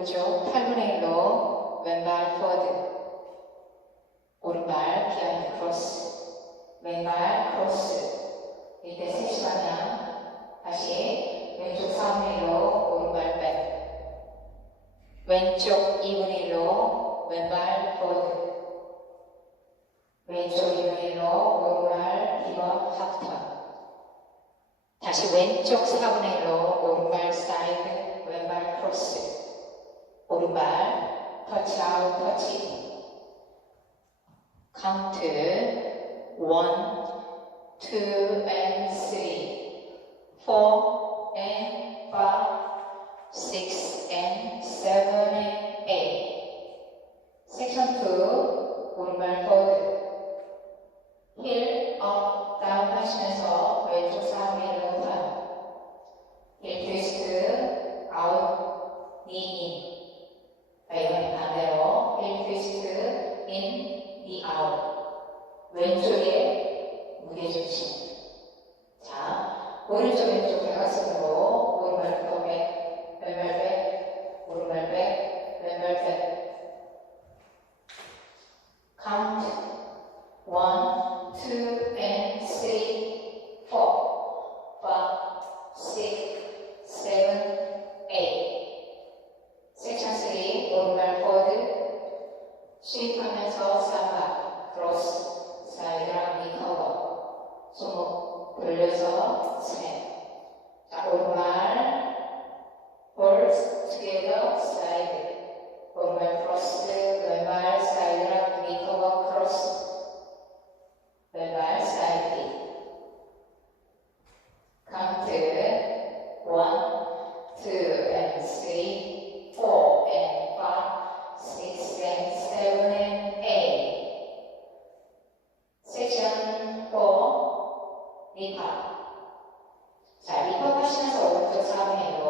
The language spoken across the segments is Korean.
오른쪽 8분의 1로 왼발 포워드, 오른발 비하인드 크로스, 왼발 크로스. 이때 세시 방향. 다시 왼쪽 4분의 1로 오른발 백, 왼쪽 2분의 1로 왼발 포워드, 왼쪽 2분의 1로 오른발 피벗 하프턴. 다시 왼쪽 4분의 1로 오른발 사이드, 왼발 크로스, 오른발 터치 아웃 터치. 카운트 1, 2 and 3, 4 and 5, 6 and 7 and 8. 섹션 2, 오른발 포워드, 힐 업 다운 하시면서 왼쪽 4분의 1로 턴, 힐 트위스트 아웃 니 인. 이번엔 반대로 힐 트위스트 인 니 아웃. 왼쪽에 무게중심. 자, 오른쪽 왼쪽 대각선으로 오른발부터 백, 왼발 백, 오른발 백, 왼발 백. 카운트 1, 2 and 3, 4, 5, 6, 7, 8. 섹션 3, 오른발 포워드, 스윕하면서 삼바, 크로스, 사이드랑 리커버, 손목 돌려서 스냅. 자, 오른발 홀드 투게더 사이드, 오른발 크로스, 왼발 사이드랑 리커버 크로스, 왼발 사이드. 카운트 1, 2 and 3, 4 and 5, 6 and 7 and 8. 섹션 4, 리팝. 자, 리팝 하시면서 오른쪽 4분의 1로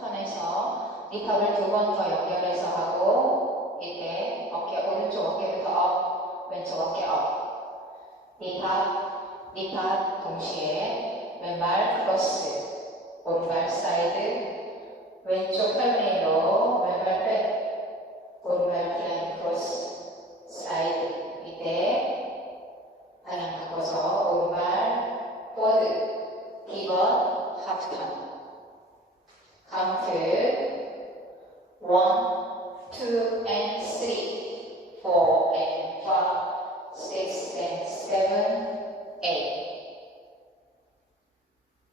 턴해서 리팝을 두 번 더 연결해서 하고, 이때 어깨, 오른쪽 어깨부터 업, 왼쪽 어깨 업. 리팝 동시에 왼발 크로스, 오른발 사이드, 왼쪽 8분의 1로 왼발 백, 오른발 비하인드 크로스, 사이드. 이때 방향 바꿔서 오른발 포워드, 피벗, 하프턴. 카운트 1, 2 and 3, 4 and 5, 6 and 7, 8.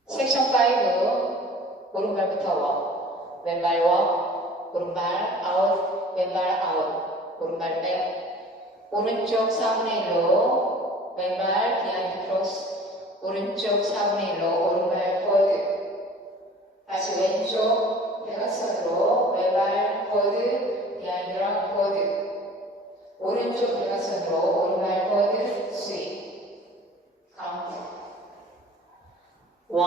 섹션 5, 오른발부터 워, 왼발 워, 오른발 아웃, 왼발 아웃, 오른발 백, 오른쪽 4분의 1로 왼발 비하인드 크로스, 오른쪽 4분의 1로 오른발 포워드, 다시 왼쪽 대각선으로 왼발 포워드, 비하인드랑 포워드, 오른쪽 대각선으로 오른발 포워드, 스윕. 카운트 1,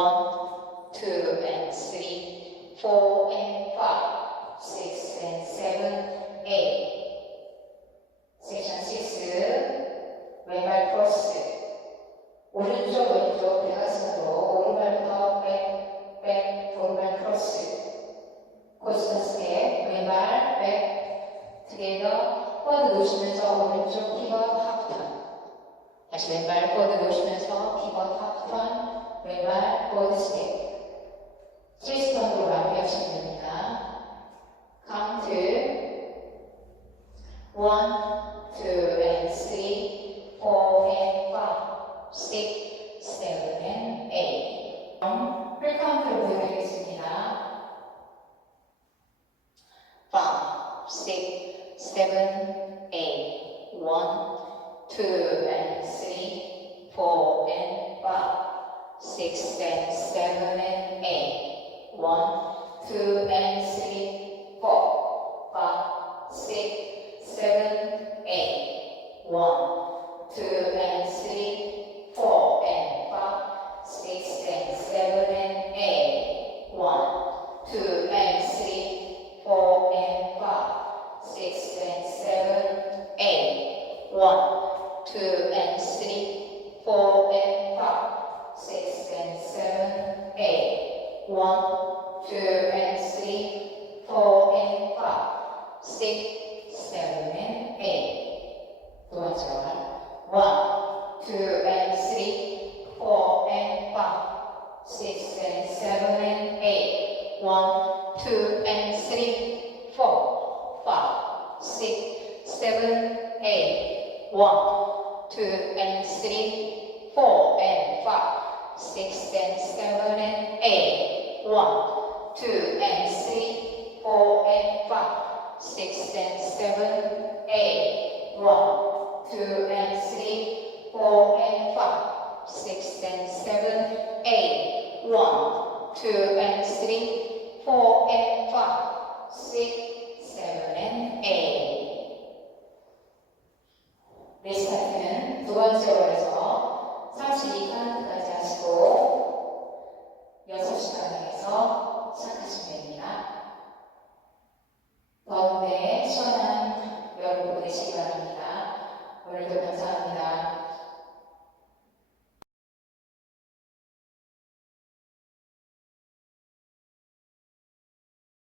2 and 3, 4 and 5, 6 and 7, 8. 섹션 6, 왼발 크로스, 오른쪽 왼쪽 대각선으로 오른발부터 백, 백, 오른발 크로스, 고스턴 스텝, 왼발 백, 투게더, 포워드 놓으시면서 오른쪽 피벗 하프턴. 다시 왼발 포워드 놓으시면서 피벗 하프턴, 왼발 포워드 스텝. 트위스턴으로 마무리하시면 됩니다. 카운트 1, 2 and 3, 4 and 5, 6, 7 and 8. 그럼 풀카운트를 보여드리겠습니다. 5, 6, 7, 8, 1, 2 and 3, 4 and 5, 6 and 7 and 8. 1, 2 and 3, 4, 5, 6, 7, 8. 1, 2 and 3, 4 and 5, 6 and 7 and 8. 1, 2 and 3, 4 and 5, 6 and 7, 8. 1, 2 and 3, 4 and 5, 6 and 7, 8. 1, 2 and 3, 4 6, 7, and 8. 두 번째 월 1, 2, and 3, 4, and 5, 6, and 7, and 8. 1, 2, and 3, 4, 5, 6, 7, 8. 1, 2, and 3, 4, and 5, 6, and 7, and 8. 1, 2, and 3, 4, and 5, 6, and 7, 8. 1, 2, and 3, 4, and 5, 6, and 7, 8. 1, 2, and 3, 4, and 5, 6, 7, and 8. 리스타트는 두 번째 월에서 32카운트까지 하시고 6시간에서 시작하시면 됩니다. 더운데 시원한 여름 보내시기 바랍니다. 오늘도